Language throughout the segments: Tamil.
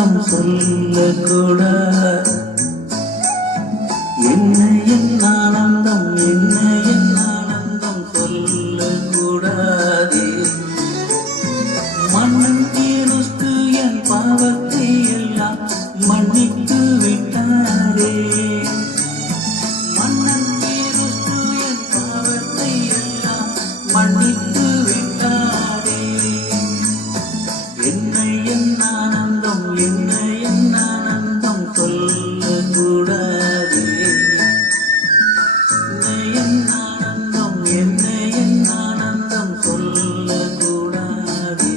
ஆனந்தம் சொல்லக்கூடாது. என்ன என் ஆனந்தம், என்ன என் ஆனந்தம் சொல்லக்கூடாது. மன்னன் கிறிஸ்து என் பாவத்தை எல்லாம் மன்னித்து விட்டாரே. மன்னன் கிறிஸ்து என் பாவத்தை எல்லாம் மன்னித்து விட்டாரே. என்ன என் ஆனந்தம், என்ன என் ஆனந்தம் சொல்லக்கூடாது. என்ன என் ஆனந்தம், என்ன என் ஆனந்தம் சொல்லக்கூடாது.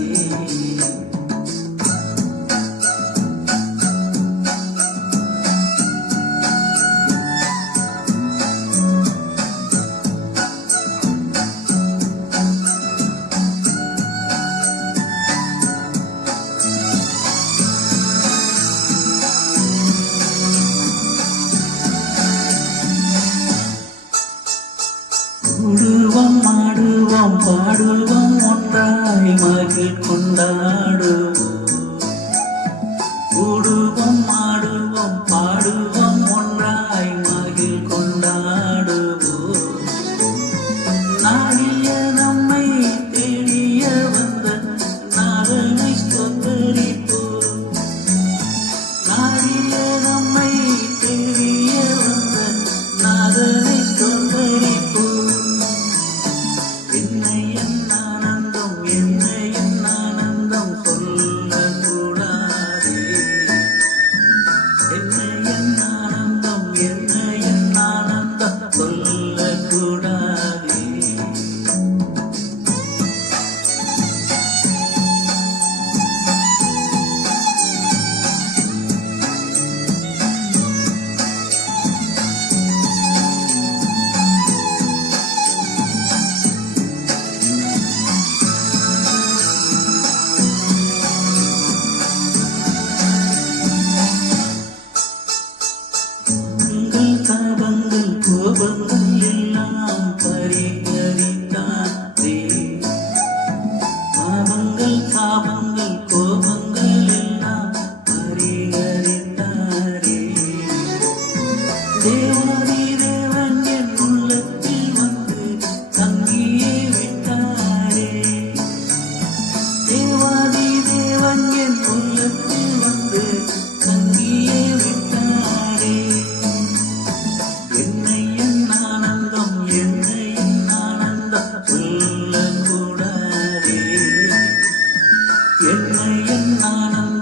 கூடுவோம், ஆடுவோம், பாடுவோம், ஒன்றாய் மகிழ் கொண்டாடுவோம். கூடுவோம், ஆடுவோம், பாடுவோம், ஒன்றாய் மகிழ் கொண்டாடுவோம். நாடிய நம்மை தேடிய வந்த நாதனை ஸ்தோத்தரிப்போம். நாடிய நம்மை தேடிய வந்த நாதனை ஸ்தோத்தரிப்போம். என்ன என் ஆனந்தம், என்ன என் ஆனந்தம் சொல்லக்கூடாது. என்ன என் ஆனந்தம், என்ன என் ஆனந்தம் சொல்லக்கூடாது. சாபங்கள் கோபங்கள் எல்லாம் பரிகரித்தாரே. பாவங்கள் சாபங்கள் கோபங்கள் எல்லாம் பரிகரித்தாரே. தேவாதி தேவன் என் உள்ளத்தில் வந்து தங்கியே விட்டாரே. தேவாதி தேவன் என் உள்ளத்தில் வந்து தங்கியே விட்டாரே. என்ன என் ஆனந்தம், என்ன என் ஆனந்தம் சொல்லக்கூடாது. என்ன என் ஆனந்தம்.